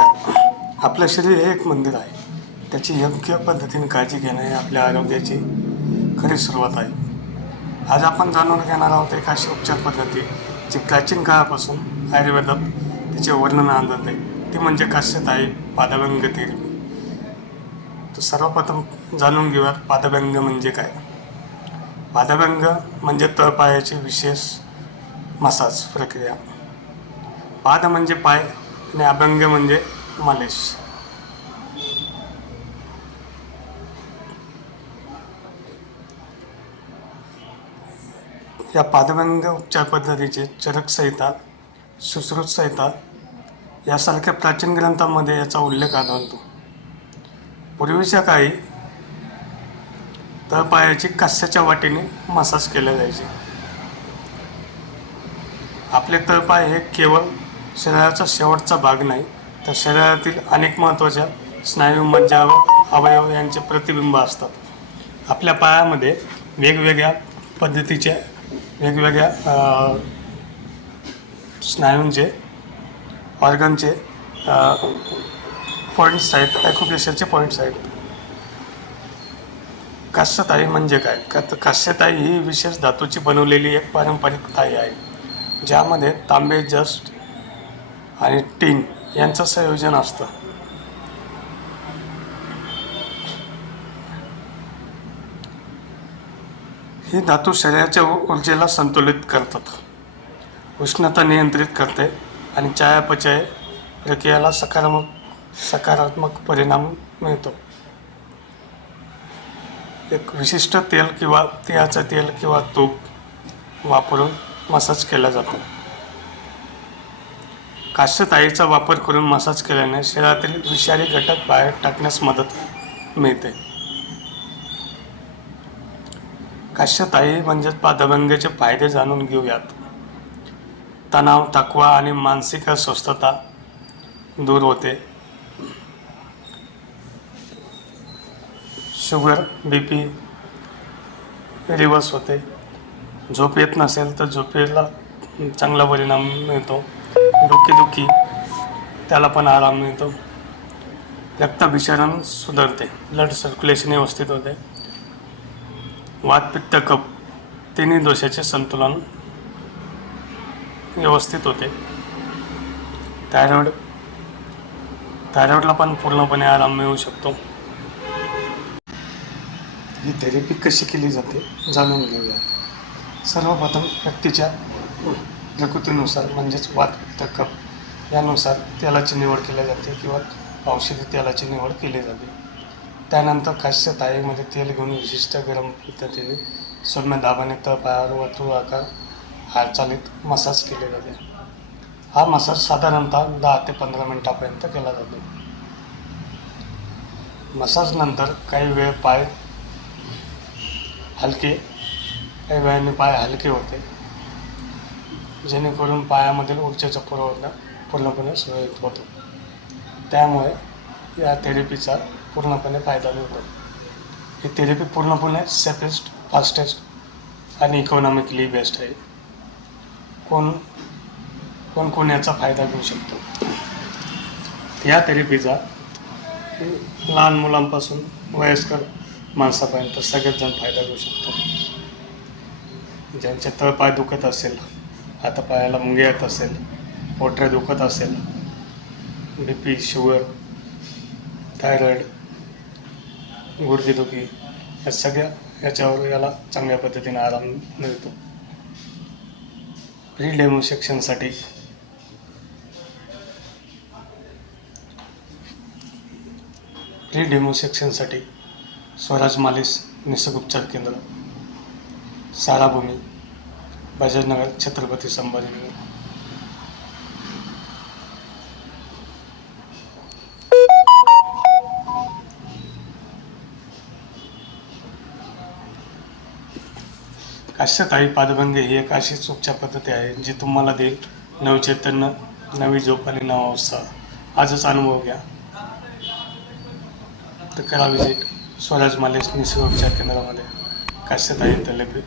नमस्कार आपलं शरीर हे एक मंदिर आहे. त्याची योग्य पद्धतीने काळजी घेणं हे आपल्या आरोग्याची खरी सुरुवात आहे. आज आपण जाणून घेणार आहोत एक अशी उपचार पद्धती जी प्राचीन काळापासून आयुर्वेदात तिचे वर्णन आणत आहे ती म्हणजे काश्यताई पादव्यंग थेरपी तर सर्वप्रथम जाणून घेऊयात पादभंग म्हणजे काय? पादभंग म्हणजे तळपायाची विशेष मसाज प्रक्रिया. पाद म्हणजे पाय आणि अभंग म्हणजे मालिश. या पादभंग उपचार पद्धतीचे चरक संहिता सुश्रुत संहिता यासारख्या प्राचीन ग्रंथांमध्ये याचा उल्लेख आढळतो. पूर्वीच्या काळी तळपायाची कास्याच्या वाटेने मसाज केले जायचे. आपले तळपाय हे केवळ शरीराचा शेवटचा भाग नाही तर शरीरातील अनेक महत्त्वाच्या स्नायू मज्जा अवयव यांचे प्रतिबिंब असतात. आपल्या पायामध्ये वेगवेगळ्या पद्धतीच्या वेगवेगळ्या स्नायूंचे ऑर्गनचे पॉईंट्स आहेत ॲक्युप्रेशरचे पॉईंट्स आहेत. कास्यताई म्हणजे काय? का तर ही विशेष धातूची बनवलेली एक पारंपरिक ताई आहे ज्यामध्ये तांबे जस्ट आणि टीन यांचं संयोजन असतं. ही धातू शरीराच्या ऊर्जेला संतुलित करतात. उष्णता नियंत्रित करते आणि चयापचय प्रक्रियेला सकारात्मक सकारात्मक परिणाम मिळतो. एक विशिष्ट तेल किंवा तिळाचं तेल किंवा तूप वापरून मसाज केला जातो. काश्यताईचा वापर करून मसाज केल्याने शरीरातील विषारी घटक बाहेर टाकण्यास मदत मिळते. काश्यताई म्हणजेच पादभंगेचे फायदे जाणून घेऊयात. तणाव थकवा आणि मानसिक अस्वस्थता दूर होते. शुगर बी पी रिवर्स होते. झोप येत नसेल तर झोपेला चांगला परिणाम मिळतो. डोकेदुखी त्याला पण आराम मिळतो. रक्ताभिसरण सुधारते. ब्लड सर्क्युलेशन व्यवस्थित होते. वात पित्त तिन्ही दोषाचे संतुलन व्यवस्थित होते. थायरॉइड थायरॉइडला पण पूर्णपणे आराम मिळू शकतो. ही थेरपी कशी केली जाते जाणून घेऊया. सर्वप्रथम व्यक्तीच्या प्रकृतीनुसार म्हणजेच वात कप यानुसार तेलाची निवड केली जाते किंवा औषधी तेलाची निवड केली जाते. त्यानंतर खास्य ताईमध्ये तेल घेऊन विशिष्ट गरम पद्धतीने सौम्य दाबाने तळपायावर वर्तुळ आकार हालचालीत मसाज केले जाते. हा मसाज साधारणतः दहा ते पंधरा मिनटापर्यंत केला जातो. मसाजनंतर काही वेळ पाय हलके काही वेळाने पाय हलके होते. जेणेकरून पायामधील ऊर्जेचा पुरवठा पूर्णपणे सुरळीत होतो. त्यामुळे या थेरपीचा पूर्णपणे फायदा मिळतो ही थेरपी पूर्णपणे सेफेस्ट फास्टेस्ट आणि इकॉनॉमिकली बेस्ट आहे. कोण कोण कोण याचा फायदा घेऊ शकतो? या थेरपीचा लहान मुलांपासून वयस्कर माणसापर्यंत सगळेच जण फायदा घेऊ शकतो ज्यांचे तळपाय दुखत असेल हातापायाला मुंगे येत असेल पोटरे दुखत असेल बी पी शुगर थायरॉईड गुडघेदुखी या सगळ्या याच्यावर याला चांगल्या पद्धतीने आराम मिळतो. प्री डेमोसेक्शनसाठी प्री डेमोसेक्शनसाठी स्वराज मालिश निसर्ग उपचार केंद्र साराभूमी बजाजनगर छत्रपती संभाजीनगर काश्यताई पादबंदी ही एक अशीच उपचार पद्धती आहे जी तुम्हाला देईल नवचैतन्य नवी झोप आणि नवा उत्साह. आजच अनुभव घ्या. तर करा विजिट स्वराज मालेश निसर्ग उपचार केंद्रामध्ये. काश्यताई तलेपी